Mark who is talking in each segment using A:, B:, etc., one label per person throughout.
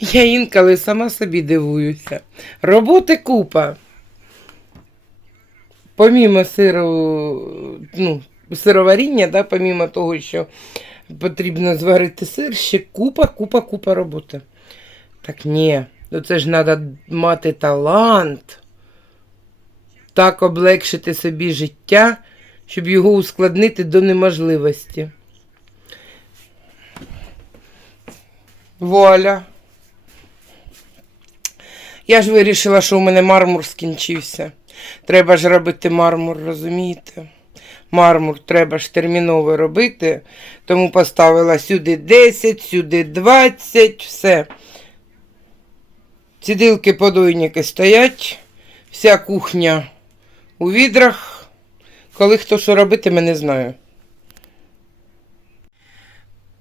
A: Я інколи сама собі дивуюся. Роботи купа. Помімо сиру, ну, сироваріння, да, помімо того, що потрібно зварити сир, ще купа, купа, купа роботи. Так ні, ну це ж треба мати талант, так облегшити собі життя, щоб його ускладнити до неможливості. Вуаля. Я ж вирішила, що у мене мармур скінчився. Треба ж робити мармур, розумієте? Мармур треба ж терміново робити, тому поставила сюди 10, сюди 20, все. Цідилки подойники стоять, вся кухня у відрах. Коли хто що робитиме, не знаю.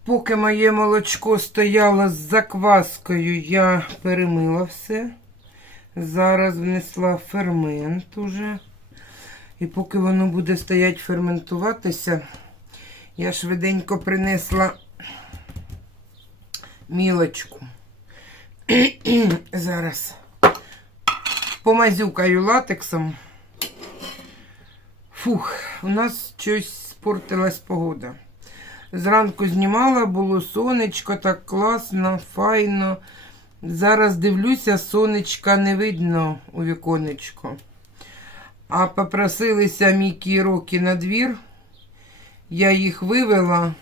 A: Поки моє молочко стояло з закваскою, я перемила все. Зараз внесла фермент уже. І поки воно буде стоять ферментуватися, я швиденько принесла мілочку. Зараз помазюкаю латексом. Фух, у нас щось спортилась погода. Зранку знімала, було сонечко, так класно, файно. Зараз дивлюся, сонечка не видно у віконечко. А попросилися мій кіроки на двір. Я їх вивела,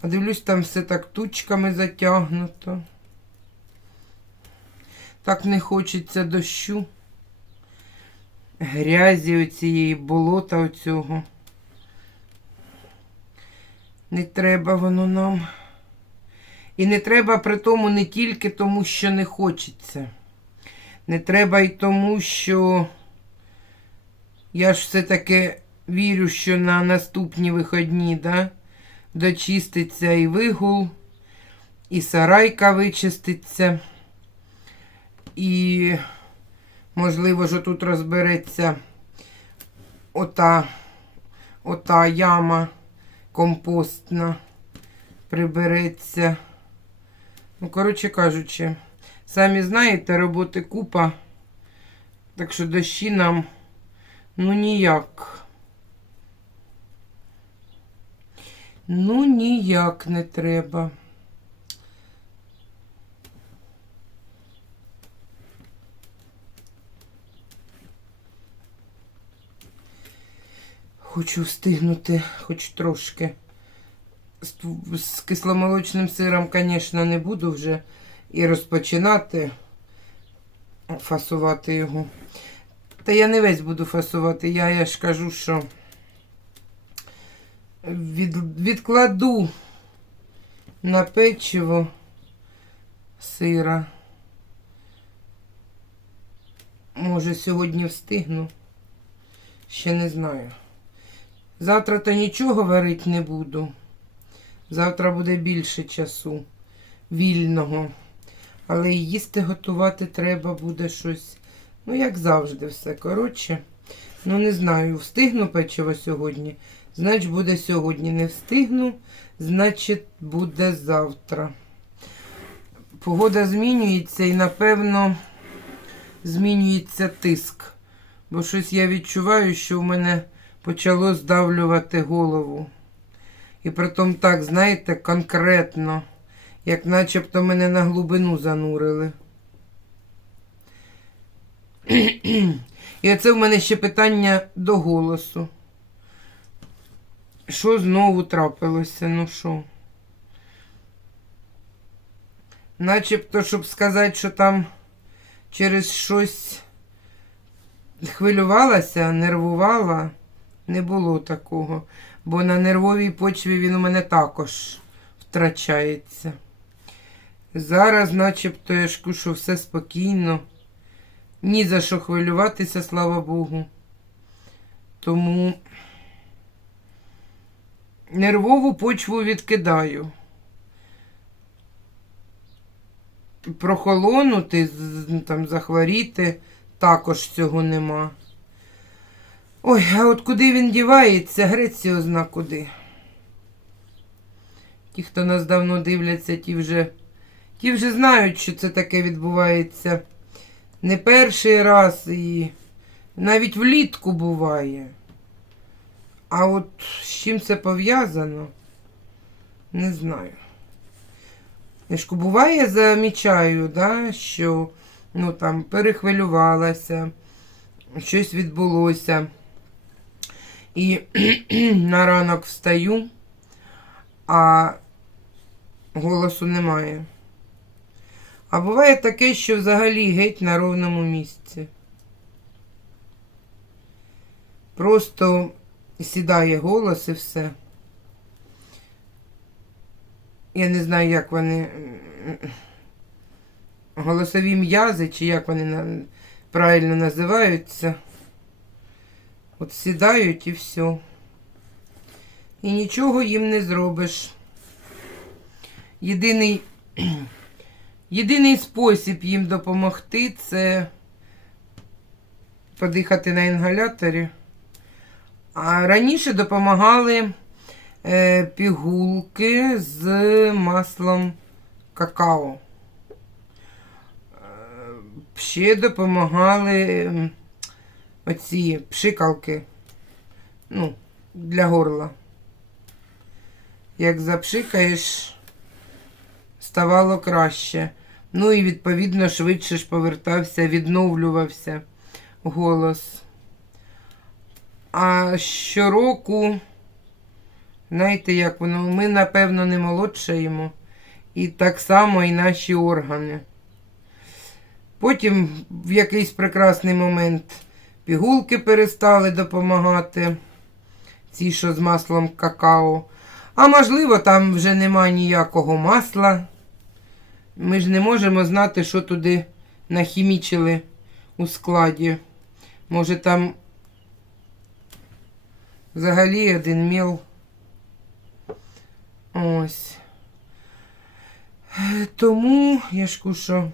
A: а дивлюсь, там все так тучками затягнуто. Так не хочеться дощу. Грязі оцієї болота оцього. Не треба воно нам. І не треба при тому не тільки тому, що не хочеться. Не треба й тому, що я ж все-таки вірю, що на наступні виходні да, дочиститься і вигул, і сарайка вичиститься, і, можливо, що тут розбереться ота, ота яма компостна, прибереться. Ну, коротше кажучи, самі знаєте, роботи купа, так що дощі нам ну ніяк. Ну, ніяк не треба. Хочу встигнути хоч трошки. З, з кисломолочним сиром, звісно, не буду вже і розпочинати фасувати його. Та я не весь буду фасувати. Я, я ж кажу, що від, відкладу на печиво сира. Може, сьогодні встигну. Ще не знаю. Завтра то нічого варити не буду. Завтра буде більше часу вільного. Але їсти готувати треба буде щось. Ну, як завжди, все. Коротше, ну не знаю, встигну печиво сьогодні. Значить, буде сьогодні. Не встигну, значить, буде завтра. Погода змінюється і, напевно, змінюється тиск. Бо щось я відчуваю, що в мене почало здавлювати голову. І притом так, знаєте, конкретно, як начебто мене на глибину занурили. І оце в мене ще питання до голосу. Що знову трапилося? Ну що? Начебто, щоб сказати, що там через щось хвилювалася, нервувала, не було такого. Бо на нервовій почві він у мене також втрачається. Зараз, начебто, я ж що все спокійно. Ні за що хвилюватися, слава Богу. Тому нервову почву відкидаю. прохолонути, ну, там, захворіти, також цього нема. Ой, а от куди він дівається, грець зна куди. Ті, хто нас давно дивляться, ті вже, ті вже знають, що це таке відбувається не перший раз і навіть влітку буває. А от з чим це пов'язано, не знаю. Я буває, замічаю, да, що ну, там, перехвилювалася, щось відбулося. І на ранок встаю, а голосу немає. А буває таке, що взагалі геть на ровному місці. Просто сідає голос і все. Я не знаю, як вони. Голосові м'язи, чи як вони правильно називаються. От сідають і все. І нічого їм не зробиш. Єдиний, єдиний спосіб їм допомогти це подихати на інгаляторі. А раніше допомагали е, пігулки з маслом какао. Е, ще допомагали оці пшикалки ну, для горла. Як запшикаєш, ставало краще. Ну і відповідно швидше ж повертався, відновлювався голос. А щороку, знаєте, як воно, ми, напевно, не молодшаємо. І так само і наші органи. Потім в якийсь прекрасний момент пігулки перестали допомагати, ці, що з маслом какао. А можливо, там вже немає ніякого масла. Ми ж не можемо знати, що туди нахімічили у складі. Може там взагалі один міл. Ось. Е, Тому, я ж кушу,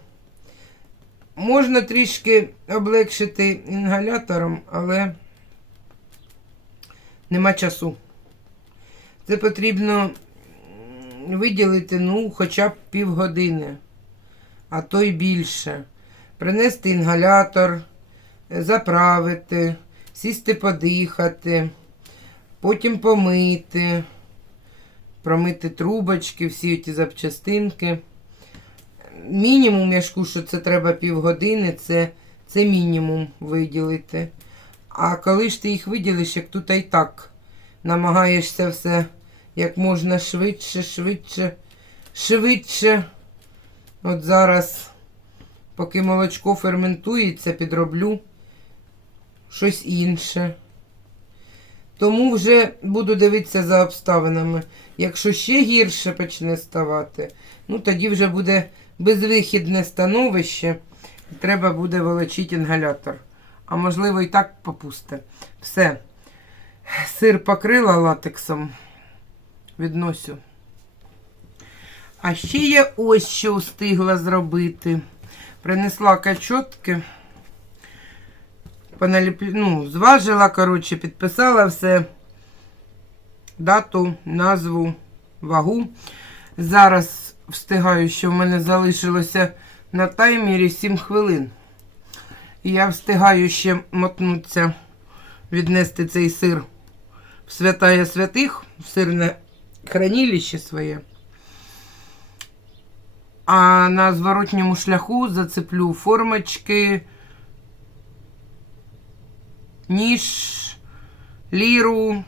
A: можна трішки облегшити інгалятором, але нема часу. Це потрібно виділити, ну, хоча б півгодини, а то й більше. Принести інгалятор, е, заправити, сісти подихати, потім помити, промити трубочки, всі ті запчастинки. Мінімум, я ж що це треба півгодини, це, це мінімум виділити. А коли ж ти їх виділиш, як тут і так намагаєшся все як можна швидше, швидше, швидше. От зараз, поки молочко ферментується, підроблю щось інше. Тому вже буду дивитися за обставинами. Якщо ще гірше почне ставати, ну тоді вже буде безвихідне становище, треба буде волочити інгалятор. А можливо і так попусте. Все. Сир покрила латексом. Відносю. А ще я ось що встигла зробити. Принесла качотки. Поналіп... Ну, зважила, коротше, підписала все. Дату, назву, вагу. Зараз встигаю, що в мене залишилося на таймері 7 хвилин. Я встигаю ще мотнутися, віднести цей сир в святая святих, в сирне хранилище своє. А на зворотньому шляху зацеплю формочки, ніж, ліру,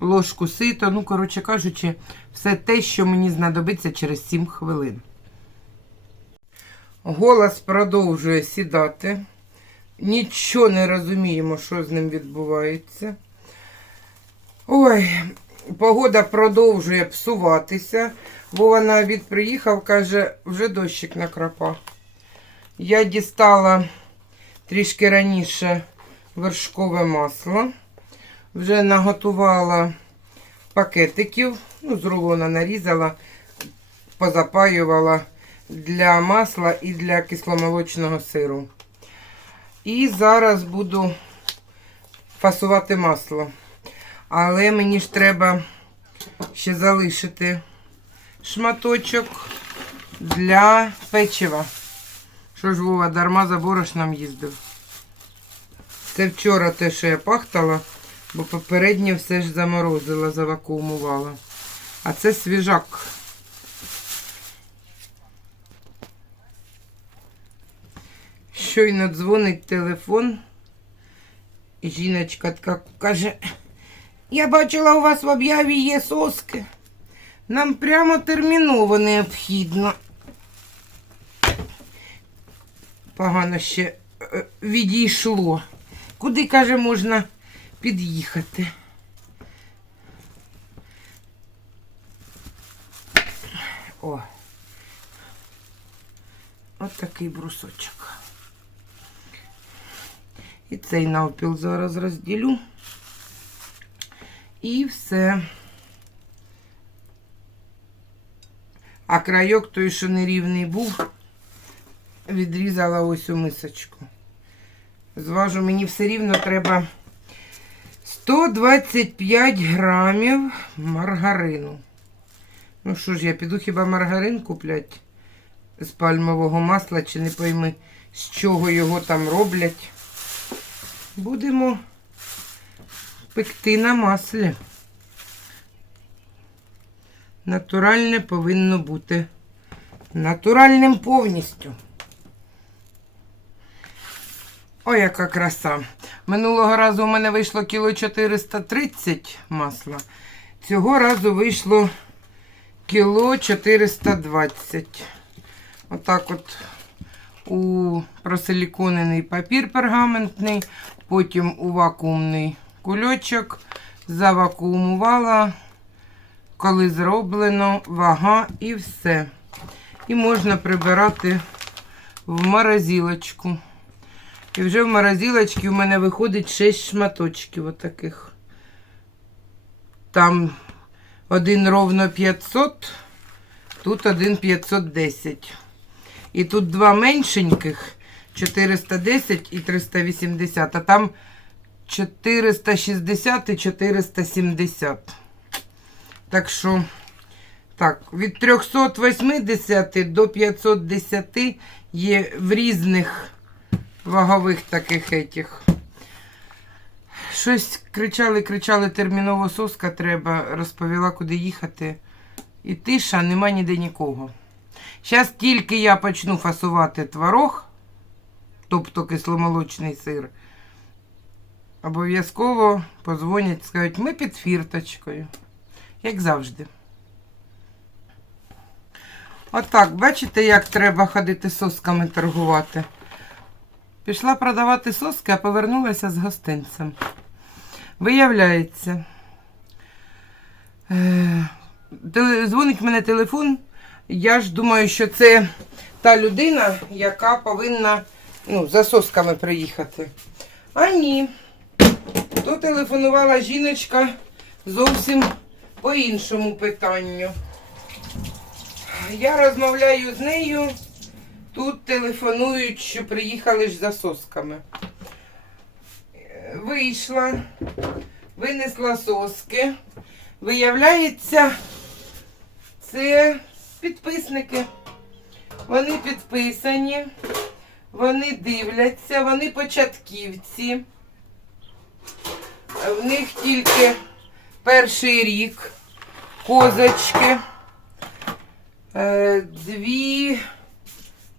A: ложку сито. Ну, коротше кажучи, все те, що мені знадобиться через 7 хвилин. Голос продовжує сідати. Нічого не розуміємо, що з ним відбувається. Ой, погода продовжує псуватися. Вова навіть приїхав, каже, вже дощик накрапав. Я дістала трішки раніше вершкове масло. Вже наготувала пакетиків, ну, з рулона нарізала, позапаювала. для масла і для кисломолочного сиру. І зараз буду фасувати масло. Але мені ж треба ще залишити шматочок для печива. Що ж Вова, дарма за борошном їздив. Це вчора те, що я пахтала, бо попереднє все ж заморозила, завакуумувала. А це свіжак. Щойно дзвонить телефон. І жіночка така каже, я бачила, у вас в об'яві є соски. Нам прямо терміново необхідно. Погано ще е, відійшло. Куди, каже, можна під'їхати? О. От такий брусочок. І цей навпіл зараз розділю. І все. А крайок той, що нерівний був, відрізала ось у мисочку. Зважу, мені все рівно треба 125 грамів маргарину. Ну що ж, я піду хіба маргарин куплять з пальмового масла, чи не пойми, з чого його там роблять. Будемо пекти на маслі. Натуральне повинно бути натуральним повністю. Ой, яка краса. Минулого разу у мене вийшло кіло 430 масла. Цього разу вийшло кіло 420. Отак от у просиліконений папір пергаментний, потім у вакуумний кульочок, завакуумувала, коли зроблено, вага і все. І можна прибирати в морозилочку. І вже в морозилочці у мене виходить 6 шматочків отаких. Там один ровно 500, тут один 510. І тут два меншеньких 410 і 380, а там 460 і 470. Так що, так, від 380 до 510 є в різних вагових таких етіх. Щось кричали, кричали, терміново соска треба, розповіла, куди їхати. І тиша, нема ніде нікого. Зараз тільки я почну фасувати творог, тобто кисломолочний сир, обов'язково позвонять, скажуть, ми під фірточкою, як завжди. Отак, бачите, як треба ходити сосками торгувати. Пішла продавати соски, а повернулася з гостинцем. Виявляється, е, дзвонить мене телефон. Я ж думаю, що це та людина, яка повинна ну, за сосками приїхати. А ні. То телефонувала жіночка зовсім по іншому питанню. Я розмовляю з нею. Тут телефонують, що приїхали ж за сосками. Вийшла, винесла соски. Виявляється, це підписники. Вони підписані, вони дивляться, вони початківці. В них тільки перший рік козочки. Е, Дві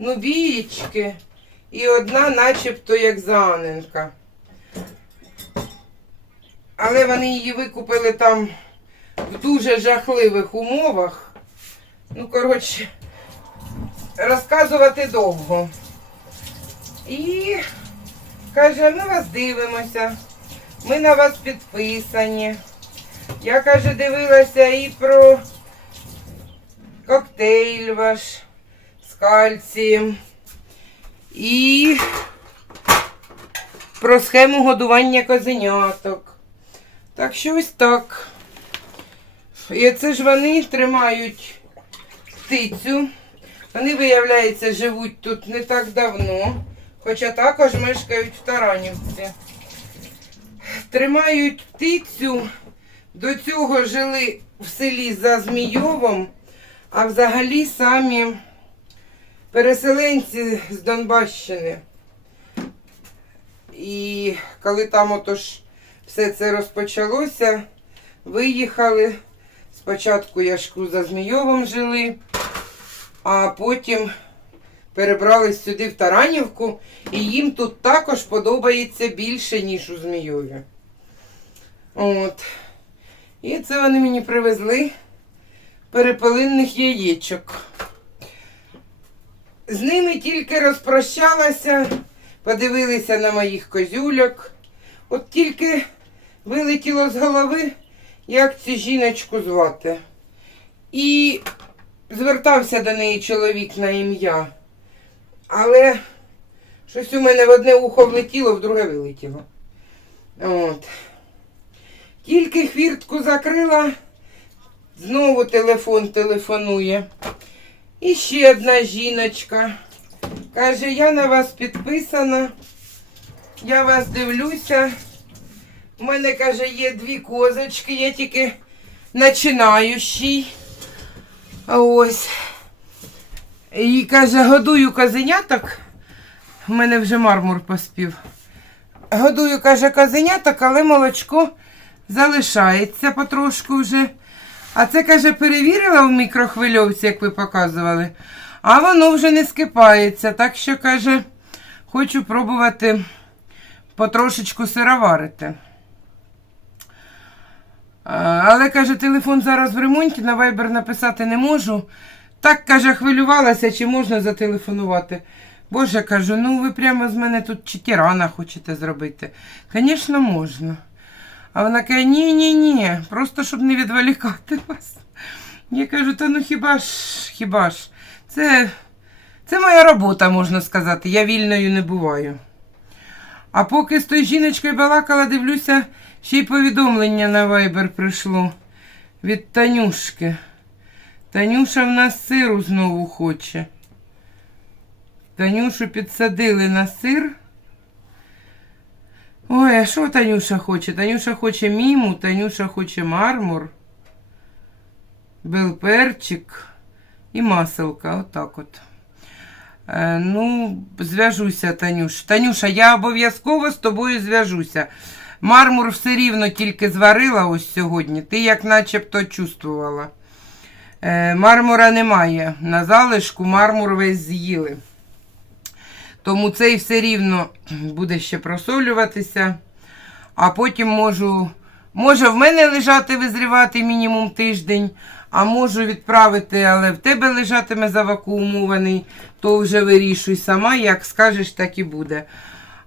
A: ну, бієчки і одна начебто як Зааненка. Але вони її викупили там в дуже жахливих умовах. Ну, коротше, розказувати довго. І каже, ми вас дивимося, ми на вас підписані. Я, каже, дивилася і про коктейль ваш кальцієм. І про схему годування козеняток. Так що ось так. І це ж вони тримають птицю. Вони, виявляється, живуть тут не так давно, хоча також мешкають в Таранівці. Тримають птицю. До цього жили в селі за Змійовом, а взагалі самі переселенці з Донбащини. І коли там отож все це розпочалося, виїхали. Спочатку Яшку за Змійовом жили, а потім перебрались сюди в Таранівку, і їм тут також подобається більше, ніж у Змійові. От. І це вони мені привезли перепелинних яєчок. З ними тільки розпрощалася, подивилися на моїх козюльок. От тільки вилетіло з голови, як цю жіночку звати. І звертався до неї чоловік на ім'я. Але щось у мене в одне ухо влетіло, в друге вилетіло. От. Тільки хвіртку закрила, знову телефон телефонує. І ще одна жіночка. Каже, я на вас підписана, я вас дивлюся. У мене, каже, є дві козочки, я тільки починаючий. Ось. І каже, годую козеняток. У мене вже мармур поспів. Годую, каже, козеняток, але молочко залишається потрошку вже. А це, каже, перевірила в мікрохвильовці, як ви показували. А воно вже не скипається. Так що, каже, хочу пробувати потрошечку сироварити. Але каже, телефон зараз в ремонті, на Viber написати не можу. Так, каже, хвилювалася, чи можна зателефонувати. Боже, кажу, ну ви прямо з мене тут чи тирана хочете зробити. Звісно, можна. А вона каже, ні, ні, ні, просто щоб не відволікати вас. Я кажу, та ну хіба ж, хіба ж, це, це моя робота, можна сказати. Я вільною не буваю. А поки з тою жіночкою балакала, дивлюся, ще й повідомлення на Viber прийшло від Танюшки. Танюша в нас сиру знову хоче. Танюшу підсадили на сир. Ой, а що Танюша хоче? Танюша хоче міму, Танюша хоче мармур, белперчик і маселка. Отак от. Е, ну, зв'яжуся, Танюш. Танюша, я обов'язково з тобою зв'яжуся. Мармур все рівно тільки зварила ось сьогодні. Ти як начебто чувствувала. Е, мармура немає. На залишку мармур весь з'їли. Тому цей все рівно буде ще просолюватися. А потім можу, може в мене лежати визрівати мінімум тиждень, а можу відправити, але в тебе лежатиме завакуумований, то вже вирішуй сама, як скажеш, так і буде.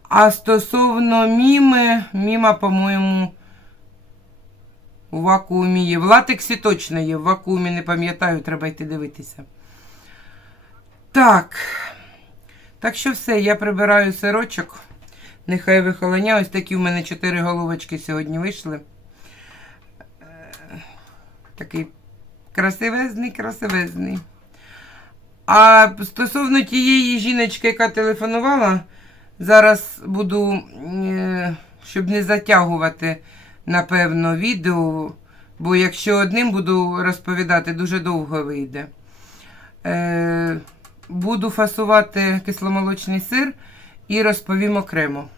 A: А стосовно міми, міма, по-моєму, у вакуумі є. В латексі точно є, в вакуумі не пам'ятаю, треба йти дивитися. Так. Так що все, я прибираю сирочок. Нехай вихолоня. Ось такі в мене чотири головочки сьогодні вийшли. Е, Такий красивезний, красивезний. А стосовно тієї жіночки, яка телефонувала, зараз буду, е, щоб не затягувати, напевно, відео, бо якщо одним буду розповідати, дуже довго вийде. Буду фасувати кисломолочний сир і розповім окремо.